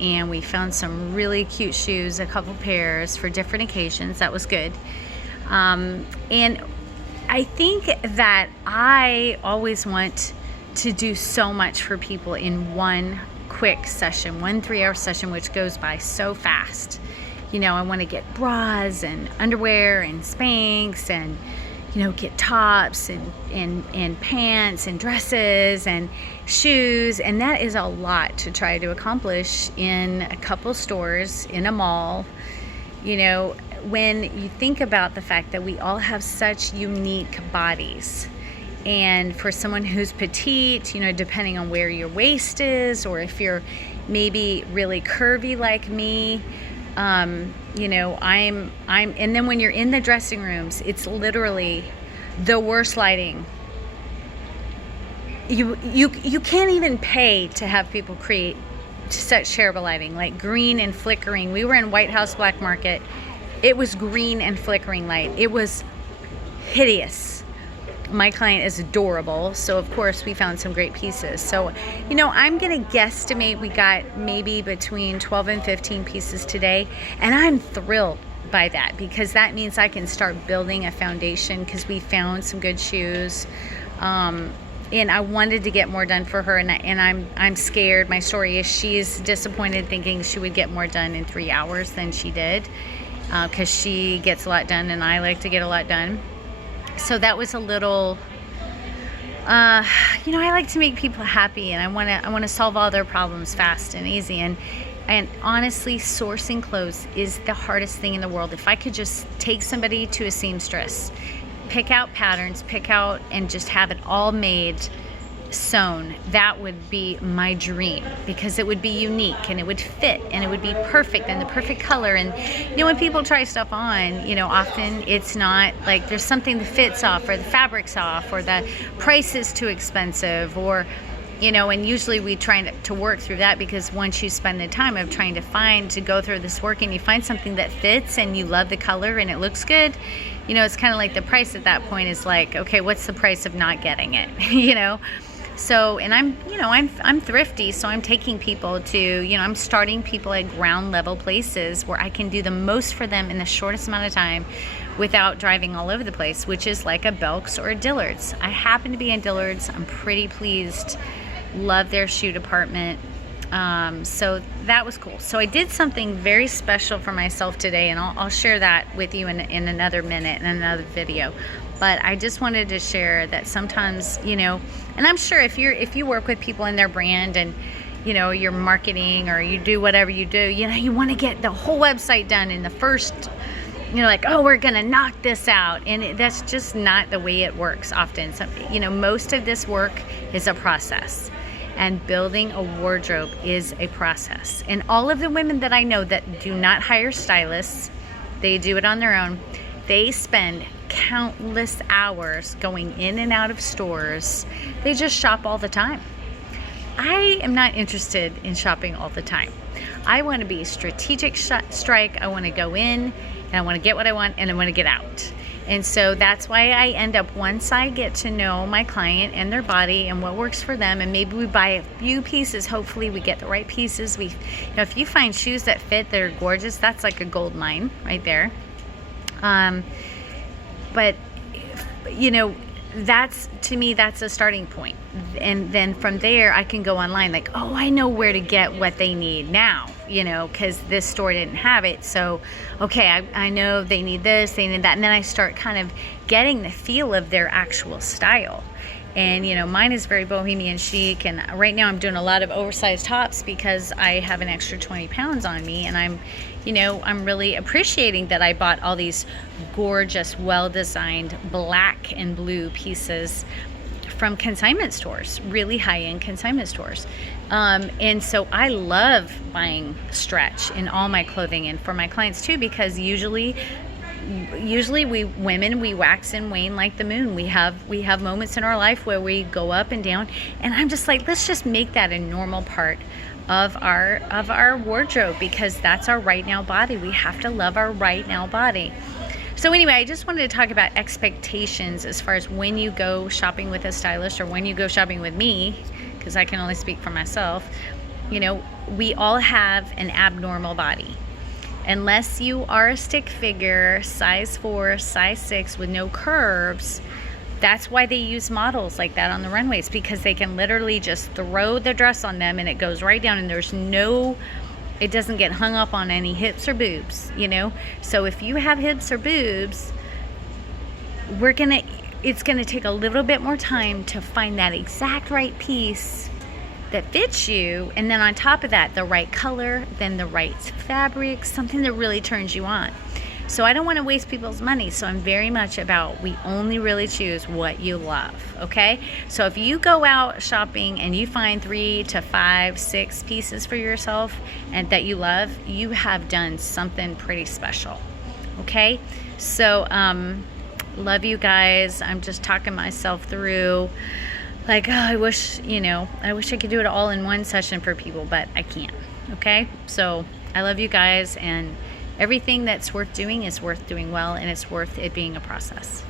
and we found some really cute shoes, a couple pairs for different occasions. That was good. And I think that I always want to do so much for people in one quick session, 1 3-hour session, which goes by so fast. You know, I want to get bras and underwear and Spanx and, you know, get tops and pants and dresses and shoes. And that is a lot to try to accomplish in a couple stores in a mall. You know, when you think about the fact that we all have such unique bodies, and for someone who's petite, you know, depending on where your waist is, or if you're maybe really curvy like me, you know, and then when you're in the dressing rooms, it's literally the worst lighting. You can't even pay to have people create such terrible lighting, like green and flickering. We were in White House Black Market. It was green and flickering light. It was hideous. My client is adorable, so of course we found some great pieces. So, you know, I'm gonna guesstimate we got maybe between 12 and 15 pieces today, and I'm thrilled by that because that means I can start building a foundation because we found some good shoes. And I wanted to get more done for her, and I'm scared. My story is she's disappointed, thinking she would get more done in 3 hours than she did, because she gets a lot done and I like to get a lot done. So that was a little, you know, I like to make people happy, and I want to solve all their problems fast and easy. And honestly, sourcing clothes is the hardest thing in the world. If I could just take somebody to a seamstress, pick out patterns, pick out and just have it all made, sewn, that would be my dream, because it would be unique and it would fit and it would be perfect and the perfect color. And you know, when people try stuff on, you know, often it's not like there's something that fits off, or the fabric's off, or the price is too expensive, or you know, and usually we try to work through that, because once you spend the time of trying to go through this work and you find something that fits and you love the color and it looks good, you know, it's kind of like the price at that point is like, okay, what's the price of not getting it? You know? So, and I'm thrifty, so I'm taking people to, you know, I'm starting people at ground level places where I can do the most for them in the shortest amount of time without driving all over the place, which is like a Belk's or a Dillard's. I happen to be in Dillard's. I'm pretty pleased. Love their shoe department. So that was cool. So I did something very special for myself today, and I'll share that with you in another minute, in another video. But I just wanted to share that sometimes, you know, and I'm sure if you work with people in their brand, and you know, you're marketing or you do whatever you do, you know, you want to get the whole website done in the first, you know, like, oh, we're gonna knock this out, and that's just not the way it works often. So, you know, most of this work is a process, and building a wardrobe is a process. And all of the women that I know that do not hire stylists, they do it on their own. They spend countless hours going in and out of stores. They just shop all the time. I am not interested in shopping all the time. I want to be a strategic strike. I want to go in and I want to get what I want, and I want to get out. And so that's why I end up, once I get to know my client and their body and what works for them, and maybe we buy a few pieces, hopefully we get the right pieces. You know, if you find shoes that fit, they're gorgeous, that's like a gold mine right there. But you know, that's, to me, that's a starting point. And then from there I can go online, like, oh, I know where to get what they need now, you know, because this store didn't have it. So okay, I know they need this, they need that, and then I start kind of getting the feel of their actual style. And you know, mine is very bohemian chic, and right now I'm doing a lot of oversized tops because I have an extra 20 pounds on me, and I'm really appreciating that I bought all these gorgeous, well-designed black and blue pieces from consignment stores, really high-end consignment stores. And so I love buying stretch in all my clothing, and for my clients too, because usually we women, we wax and wane like the moon. We have moments in our life where we go up and down, and I'm just like, let's just make that a normal part of our wardrobe, because that's our right now body. We have to love our right now body. So anyway, I just wanted to talk about expectations as far as when you go shopping with a stylist, or when you go shopping with me, because I can only speak for myself. You know, we all have an abnormal body. Unless you are a stick figure, size 4, size 6 with no curves, that's why they use models like that on the runways, because they can literally just throw the dress on them and it goes right down, and it doesn't get hung up on any hips or boobs, you know? So if you have hips or boobs, it's gonna take a little bit more time to find that exact right piece that fits you, and then on top of that, the right color, then the right fabric, something that really turns you on. So I don't want to waste people's money, so I'm very much about, we only really choose what you love, okay? So if you go out shopping and you find 3 to 5, 6 pieces for yourself and that you love, you have done something pretty special, okay? So love you guys. I'm just talking myself through, like, oh, I wish I could do it all in one session for people, but I can't, okay? So I love you guys, and everything that's worth doing is worth doing well, and it's worth it being a process.